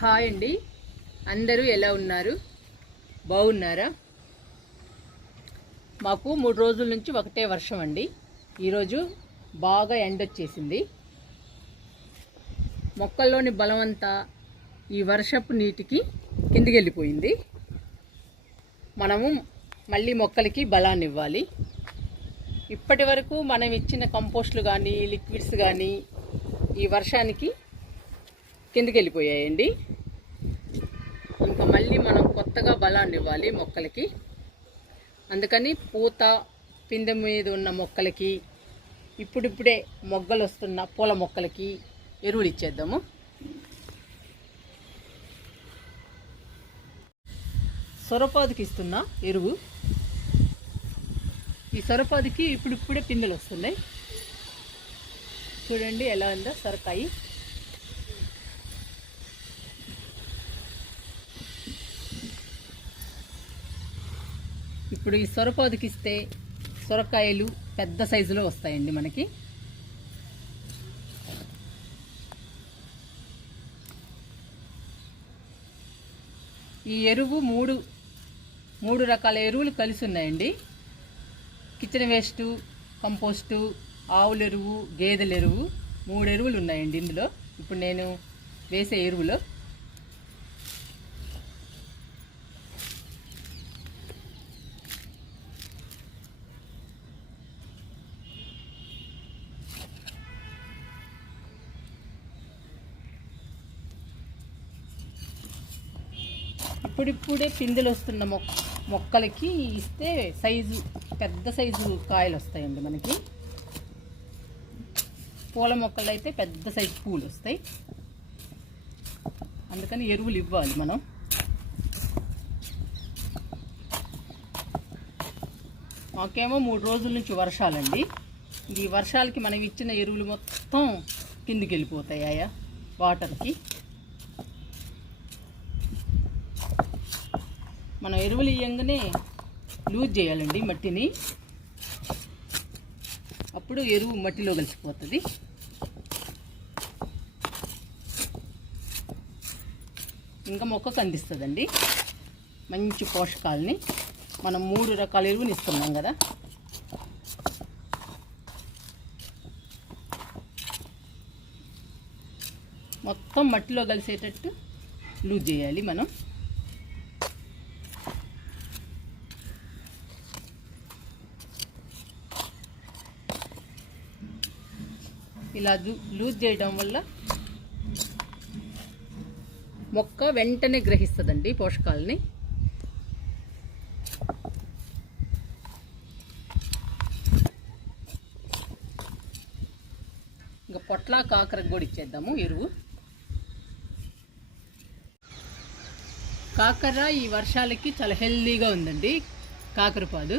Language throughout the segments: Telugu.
హాయ్ అండి. అందరూ ఎలా ఉన్నారు? బాగున్నారా? మాకు మూడు రోజుల నుంచి ఒకటే వర్షం అండి. ఈరోజు బాగా ఎండ వచ్చేసింది. మొక్కల్లోని బలం అంతా ఈ వర్షపు నీటికి కిందికి వెళ్ళిపోయింది మనము మళ్ళీ మొక్కలకి బలాన్ని ఇవ్వాలి. ఇప్పటి వరకు మనం ఇచ్చిన కంపోస్ట్లు కానీ లిక్విడ్స్ కానీ ఈ వర్షానికి కిందకి వెళ్ళిపోయాయండి ఇంకా మళ్ళీ మనం కొత్తగా బలాన్ని ఇవ్వాలి మొక్కలకి. అందుకని పూత పిందె మీద ఉన్న మొక్కలకి ఇప్పుడిప్పుడే మొగ్గలు వస్తున్న పూల మొక్కలకి ఎరువులు ఇచ్చేద్దాము. సొరపాదికి ఇస్తున్న ఎరువు. ఈ సొరపాదికి ఇప్పుడిప్పుడే పిందెలు వస్తున్నాయి చూడండి ఎలా ఉందో సొరకాయి. ఇప్పుడు ఈ సొరపాదుకి ఇస్తే సొరకాయలు పెద్ద సైజులో వస్తాయండి మనకి. ఈ ఎరువు మూడు మూడు రకాల ఎరువులు కలిసి ఉన్నాయండి. కిచెన్ వేస్టు కంపోస్టు ఆవుల ఎరువు గేదెల ఎరువు మూడు ఎరువులు ఉన్నాయండి ఇందులో. ఇప్పుడు నేను వేసే ఎరువులో. ఇప్పుడిప్పుడే పిందెలు వస్తున్న మొక్క మొక్కలకి ఇస్తే సైజు పెద్ద సైజు కాయలు వస్తాయండి మనకి. పూల మొక్కలు అయితే పెద్ద సైజు పూలు వస్తాయి అందుకని ఎరువులు ఇవ్వాలి మనం. మాకేమో మూడు రోజుల నుంచి వర్షాలండి. ఈ వర్షాలకి మనం ఇచ్చిన ఎరువులు మొత్తం కిందికి వెళ్ళిపోతాయా వాటర్కి. మనం ఎరువులు ఇవ్వగానే లూజ్ చేయాలండి మట్టిని. అప్పుడు ఎరువు మట్టిలో కలిసిపోతుంది. ఇంకా మొక్కకు అందిస్తుందండి. మంచి పోషకాలని. మనం మూడు రకాల ఎరువుని ఇస్తున్నాం కదా. మొత్తం మట్టిలో కలిసేటట్టు లూజ్ చేయాలి మనం. ఇలా లూజ్ చేయడం వల్ల మొక్క వెంటనే గ్రహిస్తుందండి పోషకాలని. ఇంకా పొట్ల కాకరకు కూడా ఇచ్చేద్దాము ఎరువు. కాకర ఈ వర్షాలకి చాలా హెల్దీగా ఉందండి కాకరపాదు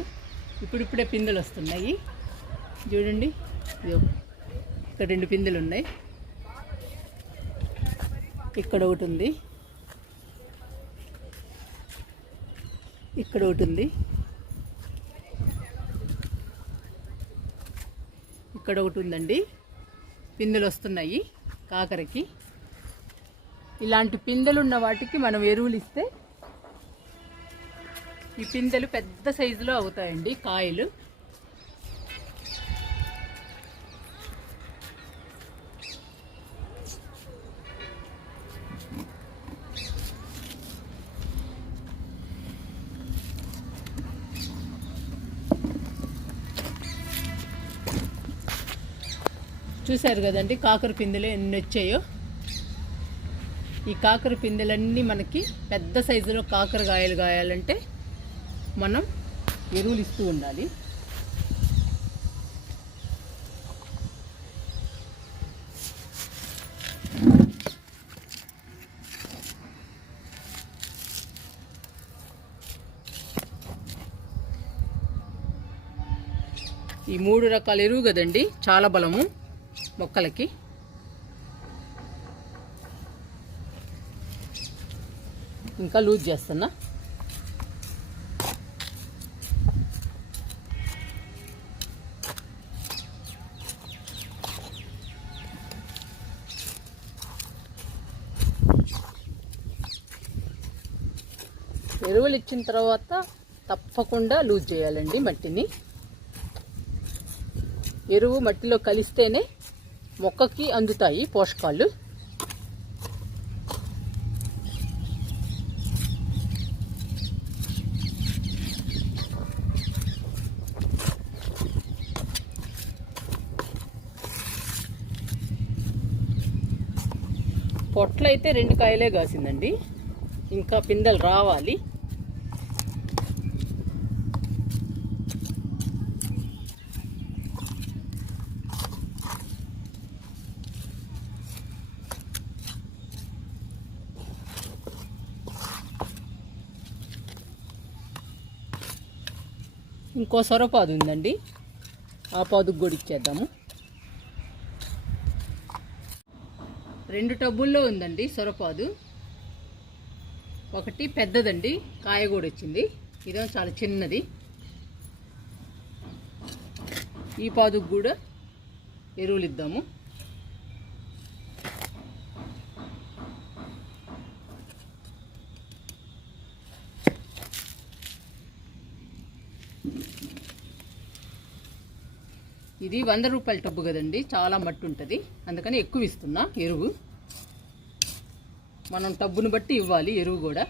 ఇప్పుడిప్పుడే పిందెలు వస్తున్నాయి. చూడండి ఇక్కడ రెండు పిందెలు ఉన్నాయి. ఇక్కడ ఒకటి ఉంది. ఇక్కడ ఒకటి ఉంది. ఇక్కడ ఒకటి ఉందండి. పిందెలు వస్తున్నాయి కాకరకి. ఇలాంటి పిందెలు ఉన్న వాటికి మనం ఎరువులు ఇస్తే ఈ పిందెలు పెద్ద సైజులో అవుతాయండి కాయలు. చూశారు కదండి కాకర పిందెలు ఎన్ని వచ్చాయో? ఈ కాకర పిందెలన్నీ మనకి పెద్ద సైజులో కాకరకాయలు కాయాలంటే మనం ఎరువులు ఇస్తూ ఉండాలి. ఈ మూడు రకాల ఎరువు కదండి చాలా బలము. మొక్కలకి. ఇంకా లూజ్ చేస్తున్నా. ఎరువులు ఇచ్చిన తర్వాత తప్పకుండా లూజ్ చేయాలండి మట్టిని. ఎరువు మట్టిలో కలిస్తేనే మొక్కకి అందుతాయి పోషకాలు. పొట్లయితే రెండు కాయలే కాసిందండి. ఇంకా పిందెలు రావాలి. ఇంకో సొరపాదు ఉందండి. ఆ పాదుకు కూడా ఇచ్చేద్దాము. రెండు టబ్బుల్లో ఉందండి సొరపాదు. ఒకటి పెద్దదండి. కాయ కూడా వచ్చింది. ఇదో చాలా చిన్నది. ఈ పాదుకు కూడా ఎరువులు ఇద్దాము. ఇది వంద రూపాయల టబ్బు కదండి. చాలా మట్టి ఉంటుంది. అందుకని ఎక్కువ ఇస్తున్నా. ఎరువు. మనం టబ్బును బట్టి ఇవ్వాలి. ఎరువు కూడా.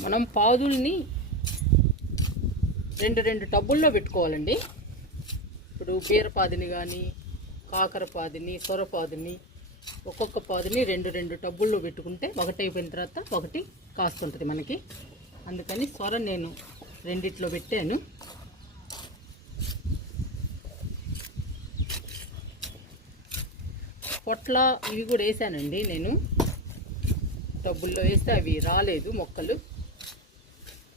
మనం పాదుల్ని రెండు రెండు టబ్బుల్లో పెట్టుకోవాలండి. ఇప్పుడు బీరపాదిని కానీ కాకర పాదిని సొరపాదిని ఒక్కొక్క పాదిని రెండు రెండు టబ్బుల్లో పెట్టుకుంటే ఒకటి అయిపోయిన తర్వాత ఒకటి కాస్తుంటుంది మనకి. అందుకని సొర నేను రెండిట్లో పెట్టాను. పొట్ల ఇవి కూడా వేసానండి నేను. టబ్బుల్లో వేస్తే అవి రాలేదు మొక్కలు.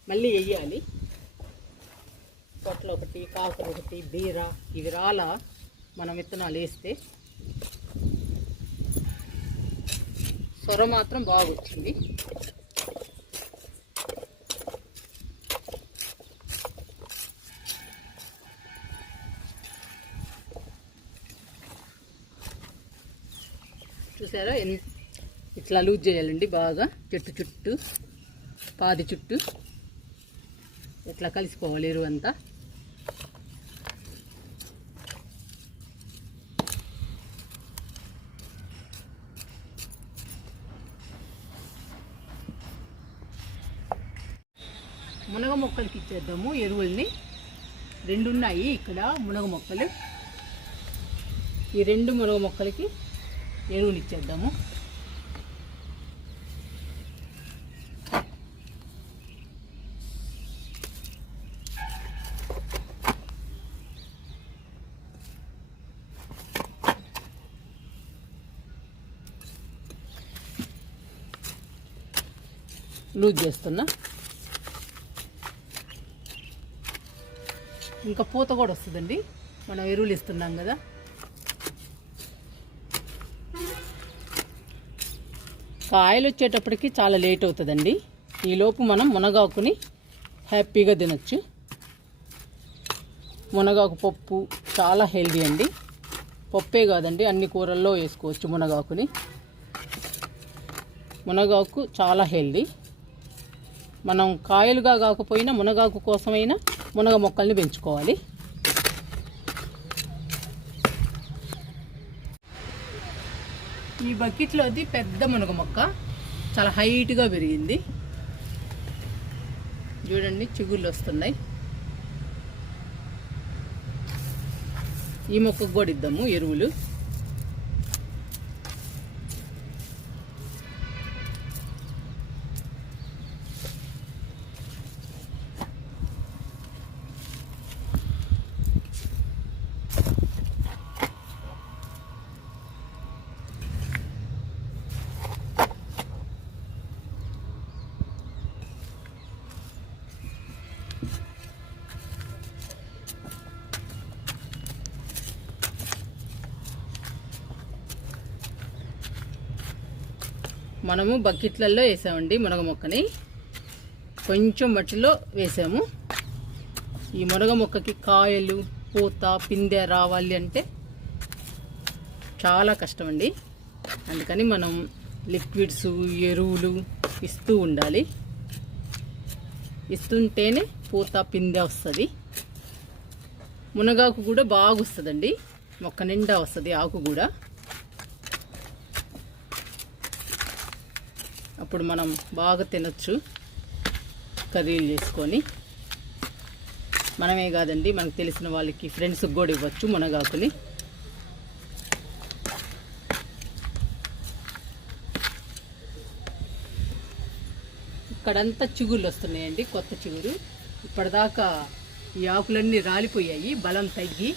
మళ్ళీ వేయాలి. పొట్ల ఒకటి కాకర ఒకటి బీర ఇవి రాలా. మనం విత్తనాలు వేస్తే సొర మాత్రం బాగా వచ్చింది చూసారా ఎన్ ఇట్లా లూజ్ చేయాలండి బాగా చెట్టు చుట్టూ పాది చుట్టూ. ఇట్లా కలిసిపోవాలి ఎరువంతా మునగ మొక్కలకి ఇచ్చేద్దాము ఎరువుల్ని రెండు ఉన్నాయి ఇక్కడ మునగ మొక్కలు. ఈ రెండు మునగ మొక్కలకి ఎరువులు ఇచ్చేద్దాము. లూజ్ చేస్తున్నా. ఇంకా పూత కూడా వస్తుందండి. మనం ఎరువులు ఇస్తున్నాం కదా. కాయలు వచ్చేటప్పటికి చాలా లేట్ అవుతుందండి. ఈలోపు మనం మునగాకుని హ్యాపీగా తినచ్చు. మునగాకు పప్పు చాలా హెల్దీ అండి. పప్పే కాదండి అన్ని కూరల్లో వేసుకోవచ్చు మునగాకుని. మునగాకు చాలా హెల్దీ. మనం కాయలుగా కాకపోయినా మునగాకు కోసమైనా మునగ మొక్కల్ని పెంచుకోవాలి. ఈ బకెట్లోది పెద్ద మునగ మొక్క. చాలా హైట్గా పెరిగింది. చూడండి చిగుళ్ళు వస్తున్నాయి. ఈ మొక్కకు కూడా ఇద్దాము ఎరువులు. మనము బకెట్లలో వేసామండి మునగ మొక్కని కొంచెం మట్టిలో వేసాము. ఈ మునగ మొక్కకి కాయలు పూత పిందె రావాలి అంటే చాలా కష్టం అండి అందుకని మనం లిక్విడ్స్ ఎరువులు ఇస్తూ ఉండాలి. ఇస్తుంటేనే పూత పిందె వస్తుంది. మునగాకు కూడా బాగా వస్తుందండి మొక్క నిండా వస్తుంది ఆకు కూడా. ఇప్పుడు మనం బాగా తినొచ్చు. కర్రీలు చేసుకొని. మనమే కాదండి మనకు తెలిసిన వాళ్ళకి ఫ్రెండ్స్కి కూడా ఇవ్వచ్చు మునగాకుని. ఇక్కడంతా చిగుళ్ళు వస్తున్నాయండి కొత్త చిగురు. ఇప్పటిదాకా ఈ ఆకులన్నీ రాలిపోయాయి బలం తగ్గి.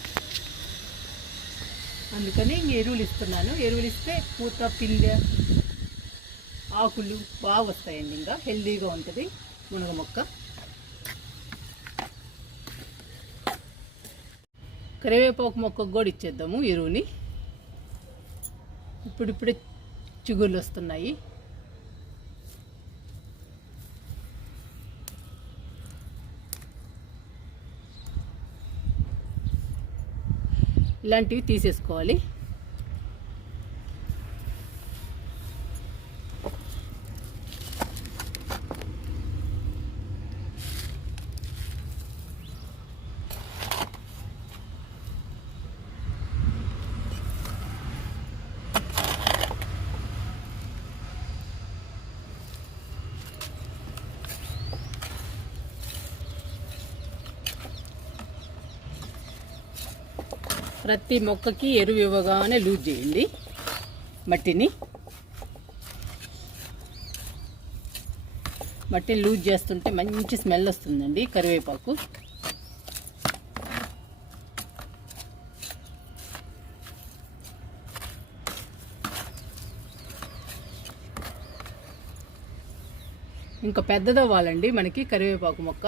అందుకని ఎరువులు ఇస్తున్నాను. ఎరువులు ఇస్తే పూత పిందె ఆకులు బాగా వస్తాయండి ఇంకా. హెల్దీగా ఉంటుంది మునగ మొక్క కరివేపాకు మొక్కకు కూడా ఇచ్చేద్దాము ఎరువుని. ఇప్పుడిప్పుడే చిగుళ్ళు వస్తున్నాయి. ఇలాంటివి తీసేసుకోవాలి. ప్రతి మొక్కకి ఎరువు ఇవ్వగానే లూజ్ చేయండి మట్టిని. మట్టిని లూజ్ చేస్తుంటే మంచి స్మెల్ వస్తుందండి కరివేపాకు. ఇంకా పెద్దదవ్వాలండి మనకి కరివేపాకు మొక్క.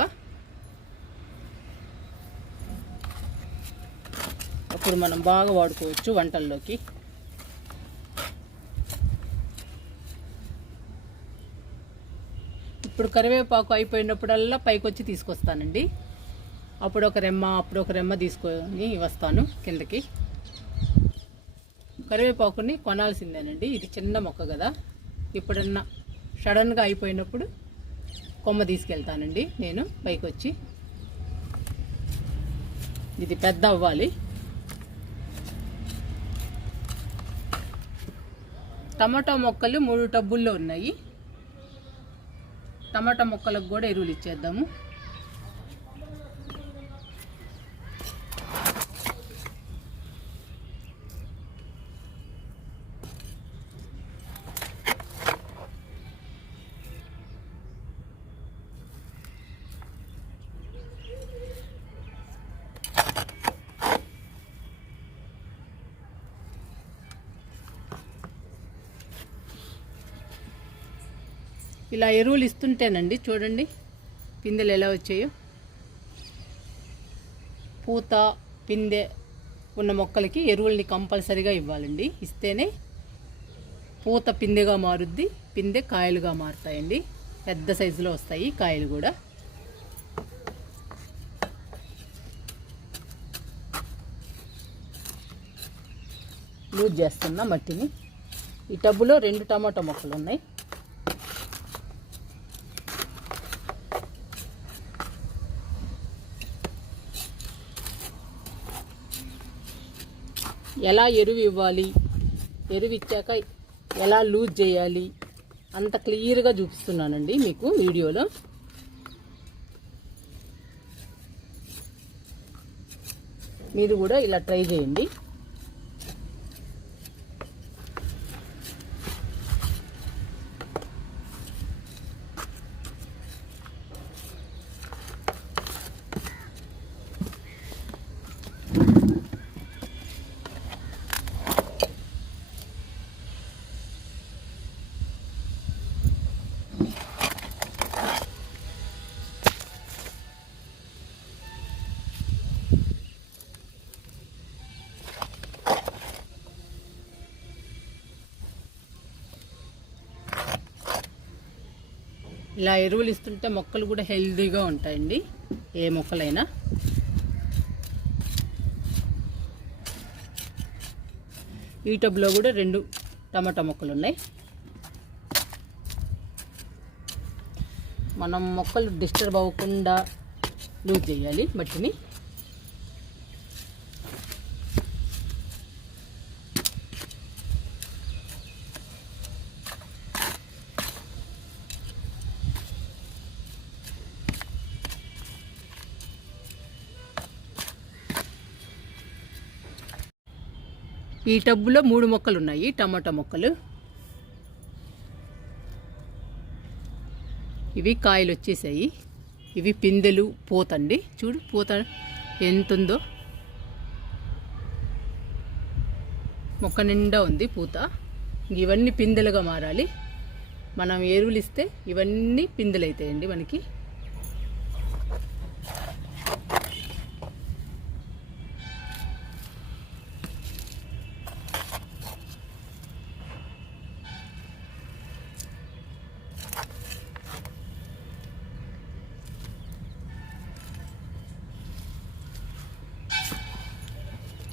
ఇప్పుడు మనం బాగా వాడుకోవచ్చు వంటల్లోకి. ఇప్పుడు కరివేపాకు అయిపోయినప్పుడల్లా పైకి వచ్చి తీసుకొస్తానండి. అప్పుడు ఒక రెమ్మ అప్పుడు ఒక రెమ్మ తీసుకొని వస్తాను కిందకి. కరివేపాకుని కొనాల్సిందేనండి. ఇది చిన్న మొక్క కదా. ఇప్పుడన్నా సడన్గా అయిపోయినప్పుడు కొమ్మ తీసుకెళ్తానండి నేను పైకి వచ్చి ఇది పెద్ద అవ్వాలి టమాటా మొక్కలు మూడు టబ్బుల్లో ఉన్నాయి. టమాటా మొక్కలకు కూడా ఎరువులు ఇచ్చేద్దాము. ఇలా ఎరువులు ఇస్తుంటేనండి చూడండి పిందెలు ఎలా వచ్చాయో. పూత పిందె ఉన్న మొక్కలకి ఎరువుల్ని కంపల్సరిగా ఇవ్వాలండి. ఇస్తేనే పూత పిందెగా మారుద్ది పిందె కాయలుగా మారుతాయండి. పెద్ద సైజులో వస్తాయి కాయలు కూడా. లూజ్ చేస్తున్నా మట్టిని. ఈ టబ్బులో రెండు టమాటా మొక్కలు ఉన్నాయి. ఎలా ఎరువు ఇవ్వాలి? ఎరువు ఇచ్చాక ఎలా లూజ్ చేయాలి? అంత క్లియర్గా చూపిస్తున్నానండి మీకు వీడియోలో. మీరు కూడా ఇలా ట్రై చేయండి. ఇలా ఎరువులు ఇస్తుంటే మొక్కలు కూడా హెల్దీగా ఉంటాయండి. ఏ మొక్కలైనా. ఈ టబ్లో కూడా రెండు టమాటా మొక్కలు ఉన్నాయి. మనం మొక్కలు డిస్టర్బ్ అవ్వకుండా లూజ్ చేయాలి మట్టిని. ఈ టబ్బులో మూడు మొక్కలు ఉన్నాయి టమాటా మొక్కలు. ఇవి కాయలు వచ్చేసాయి. ఇవి పిందెలు పోతండి. చూడు పూత ఎంత ఉందో మొక్క నిండా ఉంది పూత. ఇవన్నీ పిందెలుగా మారాలి. మనం ఎరువులు ఇస్తే ఇవన్నీ పిందెలు అవుతాయండి మనకి.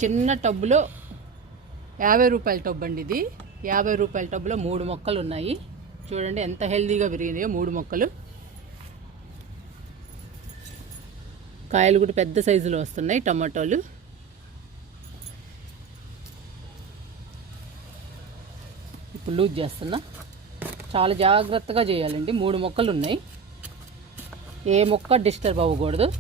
చిన్న టబ్బులో యాభై రూపాయల టబ్ అండి ఇది. యాభై రూపాయల టబ్బులో మూడు మొక్కలు ఉన్నాయి. చూడండి ఎంత హెల్దీగా పెరిగినాయో మూడు మొక్కలు. కాయలు కూడా పెద్ద సైజులో వస్తున్నాయి టమాటోలు. ఇప్పుడు లూజ్ చేస్తున్నా. చాలా జాగ్రత్తగా చేయాలండి. మూడు మొక్కలు ఉన్నాయి. ఏ మొక్క డిస్టర్బ్ అవ్వకూడదు.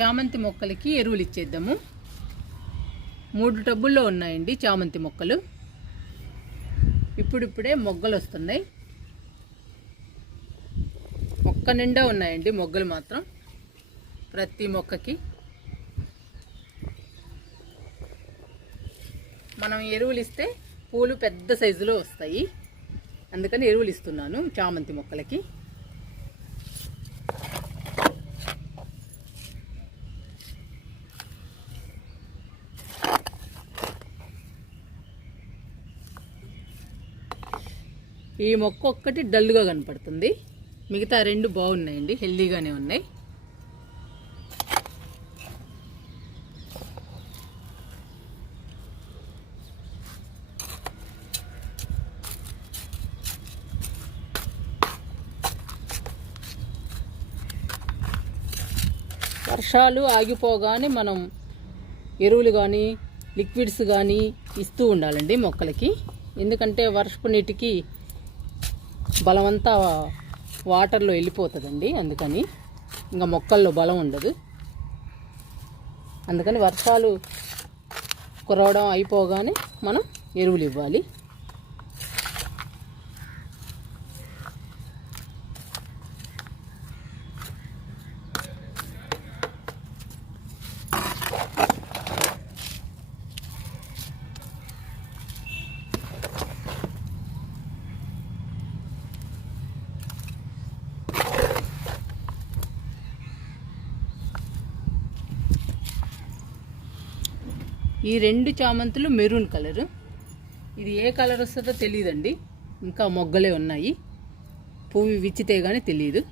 చామంతి మొక్కలకి ఎరువులు ఇచ్చేద్దాము. మూడు టబ్బుల్లో ఉన్నాయండి చామంతి మొక్కలు. ఇప్పుడిప్పుడే మొగ్గలు వస్తున్నాయి. మొక్క నిండా ఉన్నాయండి మొగ్గలు మాత్రం. ప్రతి మొక్కకి. మనం ఎరువులు ఇస్తే పూలు పెద్ద సైజులో వస్తాయి. అందుకని ఎరువులు ఇస్తున్నాను చామంతి మొక్కలకి. ఈ మొక్క ఒక్కటి డల్గా కనపడుతుంది. మిగతా రెండు బాగున్నాయండి హెల్దీగానే ఉన్నాయి. వర్షాలు ఆగిపోగానే మనం ఎరువులు కానీ లిక్విడ్స్ కానీ ఇస్తూ ఉండాలండి మొక్కలకి. ఎందుకంటే వర్షపు నీటికి బలమంతా వాటర్లో వెళ్ళిపోతుందండి అందుకని ఇంకా మొక్కల్లో బలం ఉండదు. అందుకని వర్షాలు కురవడం అయిపోగానే మనం ఎరువులు ఇవ్వాలి. ఈ రెండు చామంతులు మెరూన్ కలరు. ఇది ఏ కలర్ వస్తుందో తెలియదండి ఇంకా మొగ్గలే ఉన్నాయి. పువ్వు విచ్చితే కానీ తెలియదు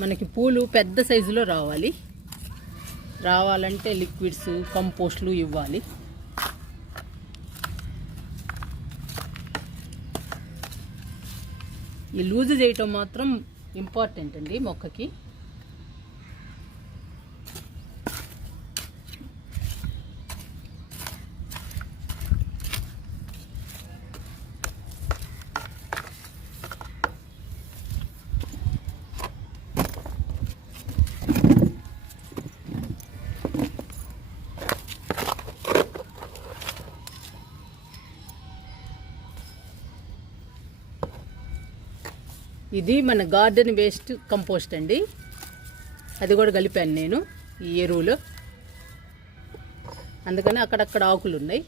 మనకి పూలు పెద్ద సైజులో రావాలి. రావాలంటే లిక్విడ్స్ కంపోస్ట్లు ఇవ్వాలి. ఈ లూజ్ చేయటం మాత్రం ఇంపార్టెంట్ అండి మొక్కకి. ఇది మన గార్డెన్ వేస్ట్ కంపోస్ట్ అండి. అది కూడా కలిపాను నేను ఈ ఎరువులో. అందుకని అక్కడక్కడ ఆకులు ఉన్నాయి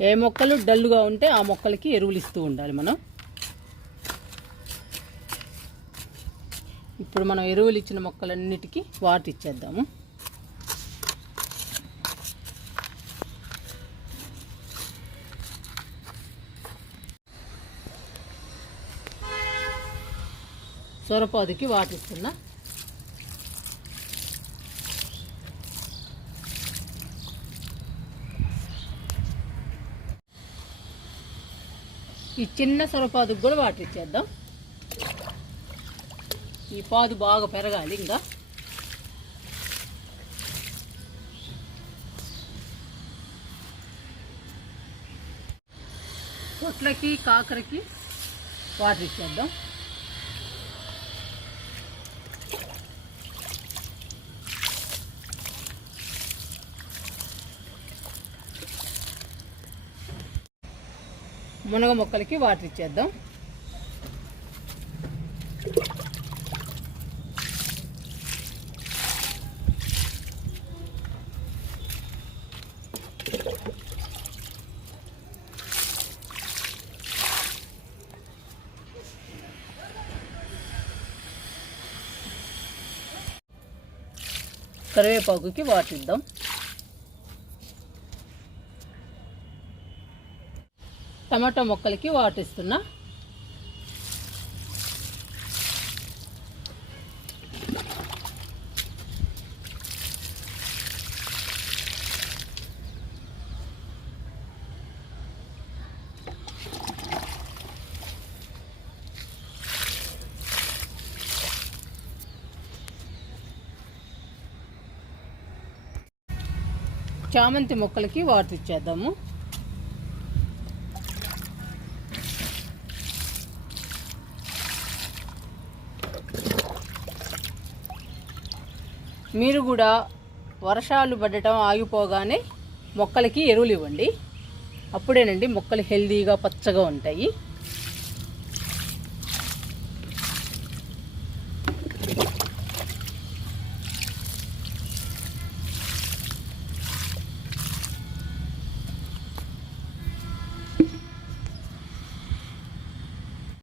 ఏ మొక్కలు డల్గా ఉంటే ఆ మొక్కలకి ఎరువులు ఇస్తూ ఉండాలి మనం. ఇప్పుడు మనం ఎరువులు ఇచ్చిన మొక్కలన్నిటికీ వాటర్ ఇచ్చేద్దాము. సొరపాదికి వాటర్ ఇస్తున్నా. ఈ చిన్న సొరపాదుకు కూడా వాటర్ ఇచ్చేద్దాం. ఈ పాదు బాగా పెరగాలి ఇంకా. పొట్లకి కాకరకి వాటర్ ఇచ్చేద్దాం. మునగ మొక్కలకి వాటర్ ఇచ్చేద్దాం. కరివేపాకుకి వాటిద్దాం టమాటా మొక్కలకి వాటర్ ఇస్తున్నా చామంతి మొక్కలకి వాటర్ ఇచ్చేద్దాము మీరు కూడా వర్షాలు పడటం ఆగిపోగానే మొక్కలకి ఎరువులు ఇవ్వండి అప్పుడేనండి మొక్కలు హెల్దీగా పచ్చగా ఉంటాయి.